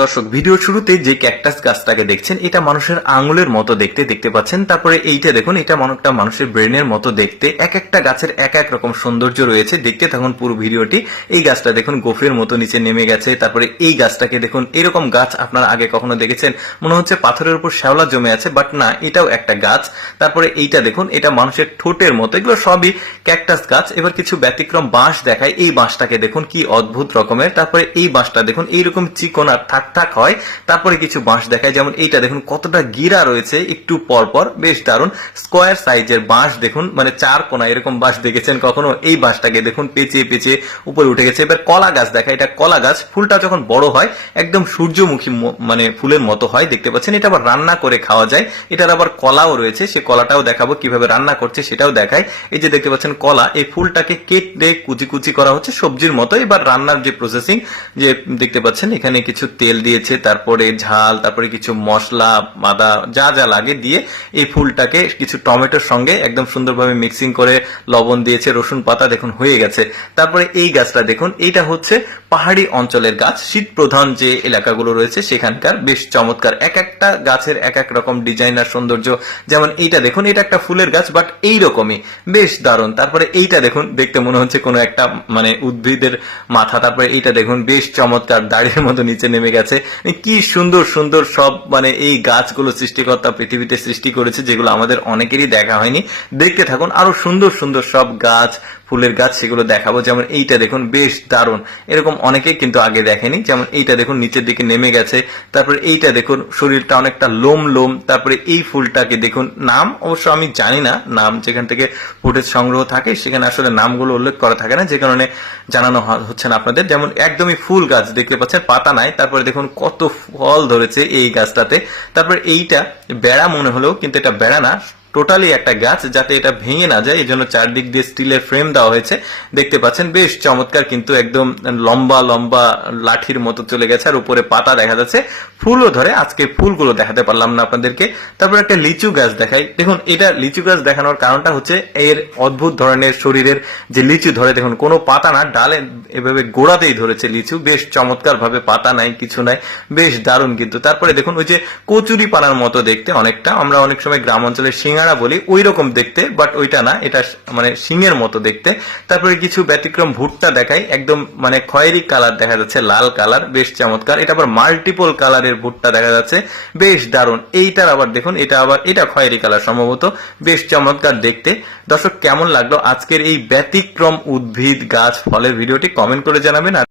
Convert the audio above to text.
দর্শক ভিডিও শুরুতে যে ক্যাকটাস গাছটাকে দেখছেন, এটা মানুষের আঙুলের মতো দেখতে দেখতে পাচ্ছেন। তারপরে এইটা দেখুন, এটা অনেকটা মানুষের ব্রেনের মতো দেখতে। এক একটা গাছের এক এক রকম সৌন্দর্য রয়েছে। দেখতে থাকুন পুরো ভিডিওটি এই গাছটা দেখুন গোফরের মতো নিচে নেমে গেছে। তারপরে এই গাছটাকে দেখুন, এরকম গাছ আপনারা আগে কখনো দেখেছেন? মনে হচ্ছে পাথরের উপর শ্যাওলা জমে আছে বাট না, এটাও একটা গাছ। তারপরে এইটা দেখুন, এটা মানুষের ঠোঁটের মতো। এগুলো সবই ক্যাকটাস গাছ। এবার কিছু ব্যতিক্রম বাঁশ দেখায়। এই বাঁশটাকে দেখুন, কি অদ্ভুত রকমের। তারপরে এই বাঁশটা দেখুন, এইরকম চিকন আর থাক থাক হয়। তারপরে কিছু বাঁশ দেখায়, যেমন এইটা দেখুন, কতটা গিরা রয়েছে একটু পর পর, বেশ দারুণ। স্কোয়ার সাইজের বাঁশ দেখুন মানে চার কোনা এরকম বাঁশ দেখেছেন কখনো? এই বাঁশটাকে দেখুন, পেঁচিয়ে পেঁচিয়ে উপরে উঠে গেছে। এবার কলা গাছ দেখায়, এটা কলা গাছ, ফুলটা যখন বড় হয়, একদম সূর্যমুখী মানে ফুলের মতো হয়, দেখতে পাচ্ছেন। এটা আবার রান্না করে খাওয়া যায়। এটার আবার কলাও রয়েছে, সে কলাটাও দেখাবো, কীভাবে রান্না করছে সেটাও দেখায়। এই যে দেখতে পাচ্ছেন কলা, এই ফুলটাকে কেটে কুচি কুচি করা হচ্ছে সবজির মতো। এবার রান্নার যে প্রসেসিং যে দেখতে পাচ্ছেন, এখানে কিছু তেল দিয়েছে, তারপরে ঝাল, তারপরে কিছু মশলা, মাদা, যা যা লাগে দিয়ে এই ফুলটাকে কিছু টমেটোর সঙ্গে একদম সুন্দরভাবে মিক্সিং করে লবণ দিয়েছে, রসুন পাতা দেখুন হয়ে গেছে। তারপরে এই গাছটা দেখুন, এইটা হচ্ছে পাহাড়ি অঞ্চলের গাছ শীত প্রধান যে এলাকাগুলো রয়েছে সেখানকার বেশ চমৎকার। এক একটা গাছের এক এক রকম ডিজাইন আর সৌন্দর্য, যেমন এইটা দেখুন, এটা একটা ফুলের গাছ, বাট এই রকমই বেশ দারুণ। তারপরে এইটা দেখুন, দেখতে মনে হচ্ছে কোনো একটা মানে উদ্ভিদের মাথা, তারপরে এইটা দেখুন, বেশ চমৎকার, দাড়ির মতো নিচে নেমে গেছে। কি সুন্দর সুন্দর সব মানে এই গাছগুলো সৃষ্টিকর্তা পৃথিবীতে সৃষ্টি করেছে, যেগুলো আমাদের অনেকেরই দেখা হয়নি। দেখতে থাকুন, আরও সুন্দর সুন্দর সব গাছ ফুলের গাছ সেগুলো দেখাবো। যেমন এইটা দেখুন, বেশ দারুণ। এরকম অনেকে কিন্তু আগে দেখেনি। যেমন এইটা দেখুন, নিচের দিকে নেমে গেছে। তারপরে এইটা দেখুন, শরীরটা অনেকটা লোম লোম। তারপরে এই ফুলটাকে দেখুন, নাম অবশ্য আমি জানি না। নাম যেখান থেকে ফুটেজ সংগ্রহ থাকে, সেখানে আসলে নামগুলো উল্লেখ করা থাকে না। যে কারণে জানানো হচ্ছে না আপনাদের। যেমন একদমই ফুল গাছ দেখতে পাচ্ছেন, পাতা নাই। তারপরে দেখুন, কত ফল ধরেছে এই গাছটাতে। তারপরে এইটা বেড়া মনে হলেও কিন্তু এটা বেড়া না। টোটালি একটা গাছ যাতে এটা ভেঙে না যায় এই জন্য চারদিক দিয়ে স্টিলের ফ্রেম দেওয়া হয়েছে। দেখতে পাচ্ছেন, বেশ চমৎকার কিন্তু একদম লম্বা লম্বা লাঠির মতো চলে গেছে, আর উপরে পাতা দেখা যাচ্ছে। ফুলও ধরে, আজকে ফুলগুলো দেখাতে পারলাম না আপনাদেরকে। তারপর একটা লিচু গাছ দেখাই। দেখুন, এটা লিচু গাছ দেখানোর কারণটা হচ্ছে, এর অদ্ভুত ধরনের শরীরের যে লিচু ধরে, দেখুন, কোনো পাতা না, ডালে এভাবে গোড়াতেই ধরেছে লিচু। বেশ চমৎকার ভাবে পাতা নাই, কিছু নাই, বেশ দারুণ কিন্তু। তারপরে দেখুন, ওই যে কচুরি পানার মতো দেখতে অনেকটা। আমরা অনেক সময় গ্রাম অঞ্চলে সিঙ্গারা বলি ওই রকম দেখতে বাট ওইটা না, এটা মানে সিংয়ের মতো দেখতে। তারপরে কিছু ব্যতিক্রম ভুট্টা দেখাই, একদম মানে খয়েরি কালার দেখা যাচ্ছে, লাল কালার, বেশ চমৎকার। এটা আবার মাল্টিপল কালারের ভুট্টা দেখা যাচ্ছে, বেশ দারুণ। এইটার আবার দেখুন, এটা আবার, এটা খয়েরি কালার সম্ভবত, বেশ চমৎকার দেখতে। দর্শক, কেমন লাগল আজকের এই ব্যতিক্রম উদ্ভিদ গাছ ফলের ভিডিওটি কমেন্ট করে জানাবেন